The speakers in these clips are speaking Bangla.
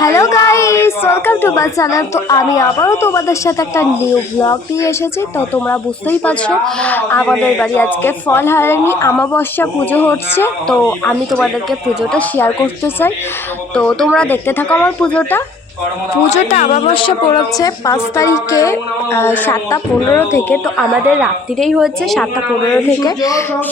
Hello guys welcome to my channel তো আমি আবারও তোমাদের সাথে একটা নিউ ব্লগ নিয়ে এসেছি। তো তোমরা বুঝতেই পারছ, আমাদের বাড়ি আজকে ফল হারানি আমাবস্যা পুজো হচ্ছে। তো আমি তোমাদেরকে পুজোটা শেয়ার করতে চাই। তো তোমরা দেখতে থাকো আমার পুজোটা। পুজোটা আমাবস্যা পড়েছে পাঁচ তারিখে সাতটা পনেরো থেকে। তো আমাদের রাত্রিরেই হয়েছে সাতটা পনেরো থেকে,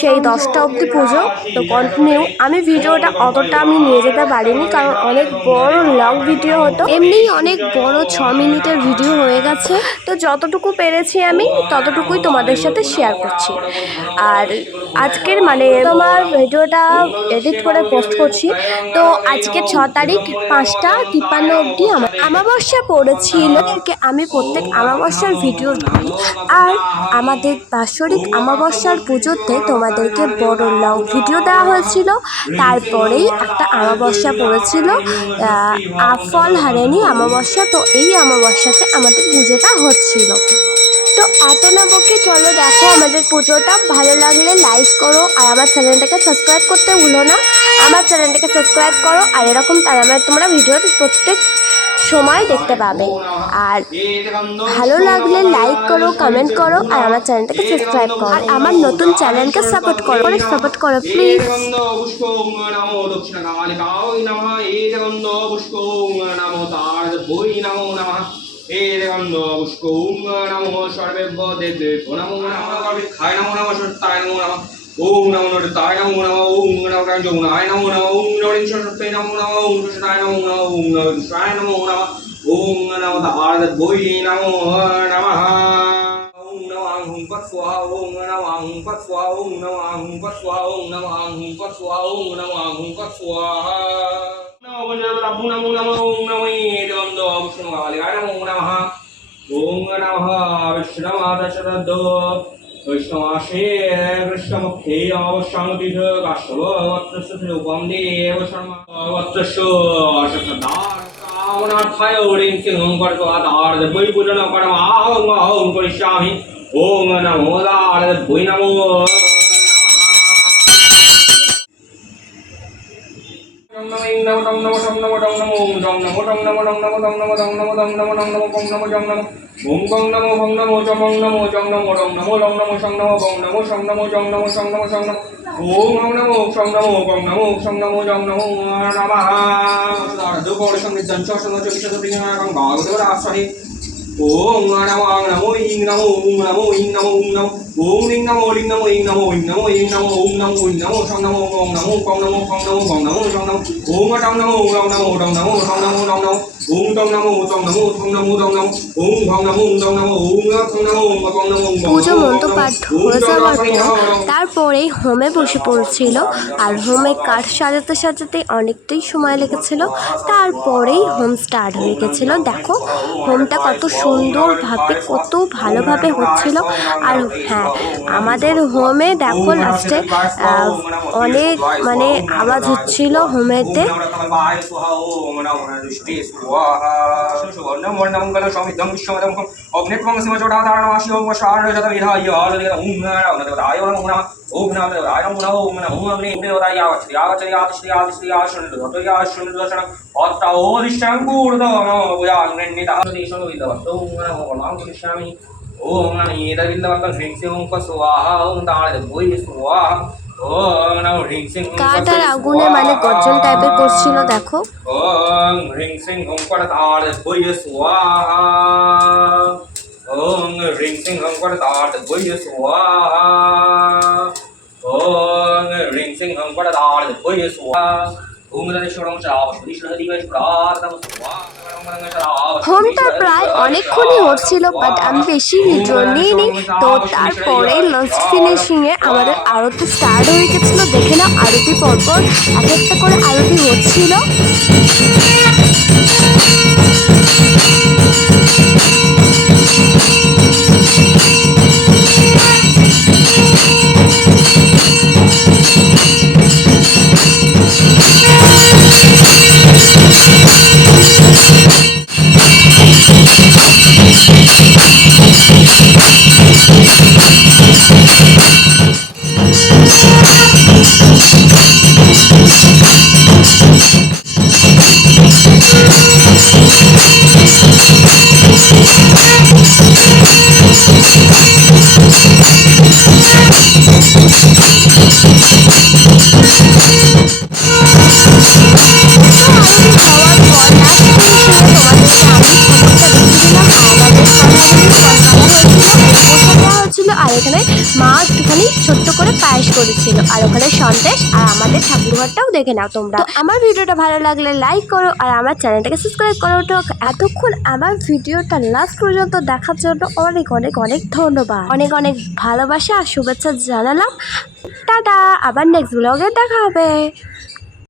সেই দশটা অবধি পুজো। তো কন্টিনিউ আমি ভিডিওটা অতটা আমি নিয়ে যেতে পারিনি কারণ অনেক বড় লং ভিডিও হতো। এমনিই অনেক বড় ছ মিনিটের ভিডিও হয়ে গেছে। তো যতটুকু পেরেছি আমি, ততটুকুই তোমাদের সাথে শেয়ার করছি। আর আজকের মানে তোমার ভিডিওটা এডিট করে পোস্ট করছি। তো আজকে ছ তারিখ, পাঁচটা তিপ্পান্ন অবধি আমাবস্যা পড়েছিল। আমি প্রত্যেক আমাবস্যার ভিডিও দিই আর আমাদের বাৎসরিক আমাবস্যার পুজোতে তোমাদেরকে বড় লং ভিডিও দেওয়া হয়েছিল। তারপরেই একটা আমাবস্যা পড়েছিল। আফল হারেনি আমাবস্যা। তো এই আমাবস্যাতে আমাদের পুজোটা হচ্ছিল। তো এত না বকে চলো দেখো আমাদের পুজোটা। ভালো লাগলে লাইক করো। আর আমার চ্যানেলটাকে সাবস্ক্রাইব করতে ভুলো না। আমার চ্যানেলটাকে সাবস্ক্রাইব করো। আর এরকম তার আমার তোমরা ভিডিও প্রত্যেক সময় দেখতে পাবে। আর ভালো লাগলে লাইক করো কমেন্ট করো, আর আমার চ্যানেলটাকে সাবস্ক্রাইব করো। আর আমার নতুন চ্যানেলকে সাপোর্ট করো। অনেক সাপোর্ট করো প্লিজ পুষ্কৌং নম সর্বেভ্য দেব নমো নম খায় নমো নম সত্যায় নমো নম ओम नमो नोटाय नमो नमः ओम नमो जो नाय नमो नमः ओम नमो निश्चय नमो नमः ओम कृष्णाय नमो नमः ओम नमो निश्चय नमो नमः ओम नमो भारत भोई नमो नमः ओम नमो आं हुं पत् स्वाहा ओम नमो आं हुं पत् स्वाहा ओम नमो आं हुं पत् स्वाहा ओम नमो आं हुं पत् स्वाहा ओम नमो आं हुं पत् स्वाहा नमो नमो नमो नमो ओम नमो एदं दो विष्णु वाले नमो नमः ओम नमः विष्णु माता शरदो वैष्णवाशेर्षमुखे अवशानुतिथकाश्ववत्रस्य उपम्नेव शर्मावत्रस्य कामनार्थाय ह्रीं सिंहं कर्तवादार्धभुवि पूजनकरमाहं करिष्यामि ॐ नमो दार्धभुवि नमो করতার বই পূজন করম আহং আহং করিষ্যামি ওম নমো নম বই নমো ওম গং নমো ভং নমো চ নমো জং নমো রং নমো রং নম সং নম গং নমো সং নমো জং নম সং নমো নম ওম গং নম সং নম গং নমো সং নমো জং নমো নমঃ দুগোড় সঙ্গে জঞ্চ সঙ্গে আশ্রয়ে ওম নমো নমো ইং নমো ওম নমো ইং নমো ওম নমো ওম লিং নমো লিং নমো ইং নমো ইং নমো ইং নমো ওম নমো ইং নমো সং নমো গং নমো গং নমো সং নমো গং নমো সং নমো ওম টং নমো গং নমো টং নমো টং নমো টং নমো ওম টং নমো টং নমো টং নমো টং নমো ওম ভং নমো টং নমো ওম টং নমো গং নমো পুজো মন্ত্র পাঠ হয়ে যাওয়ার পর তারপরেই হোমে বসে পড়ছিল আর হোমে কাঠ সাজাতে সাজাতে অনেকটাই সময় লেগেছিল তারপরেই হোম স্টার্ট হয়ে গেছিল দেখো হোমটা কত সুন্দরভাবে কত ভালোভাবে হচ্ছিল আর হ্যাঁ আমাদের হোমে দেখো লাস্টে অনেক মানে আওয়াজ হচ্ছিল হোমেতে स्वाहा सुवर्णं वर्णमङ्गलं सौमिद्धं विश्वमदमुखम् अग्नित्वमसिमचोटाधारणमाशि ॐ शारणजत विधाय आलदिगत ॐ नारायणदेवताय नमो नमः ॐ नारायणदेवताय नमो नमः ॐ नमो अग्ने देवताय आवच्छति आवच्छति आवच्छति आवच्छति आवच्छति धतोय आवच्छति दर्शनं अत्तोदिशङ्कूर्दनो भुजाग्निन्नितः देशो विदवतो नमो नमः कृष्णामि ॐ नमः एतविन्दवन्तं ह्रीं सिंह स्वाहा ॐ ताळदभूय स्वाहा কাঠ আর আগুনে মানে গর্জন টাইপের করছিল দেখো ওম হ্রিং সিং ওম করতার বই স্বাহা ওম হ্রিং সিং ওম করতার বই স্বাহা ওম হ্রিং সিং ওম করতার বই স্বাহা ওম দরেশ্বরং চাপ বিষ্ণু দিবেশ প্রার্থনা স্বাহা হোমটা প্রায় অনেকক্ষণই হচ্ছিল বাট আমি বেশি ভিডিও নিইনি তো তারপরে লাস্ট ফিনিশিংয়ে আমাদের আরতি স্টার্ট হয়ে গেছিল। দেখে না আরতি পরপর এক একটা করে আরতি হচ্ছিল। খাওয়ার পর আর কিছু তোমাদেরকে এখানে মা একটুখানি ছোট্ট করে পায়েস করেছিল। আর ওখানে সন্দেশ আর আমাদের ঠাকুরঘরটাও দেখে নাও তোমরা। আমার ভিডিওটা ভালো লাগলে লাইক করো আর আমার চ্যানেলটাকে সাবস্ক্রাইব করো। তো এতক্ষণ আমার ভিডিওটা লাস্ট পর্যন্ত দেখার জন্য অনেক অনেক অনেক ধন্যবাদ। অনেক অনেক ভালোবাসা আর শুভেচ্ছা জানালাম। টাটা আবার নেক্সট ব্লগে দেখা হবে।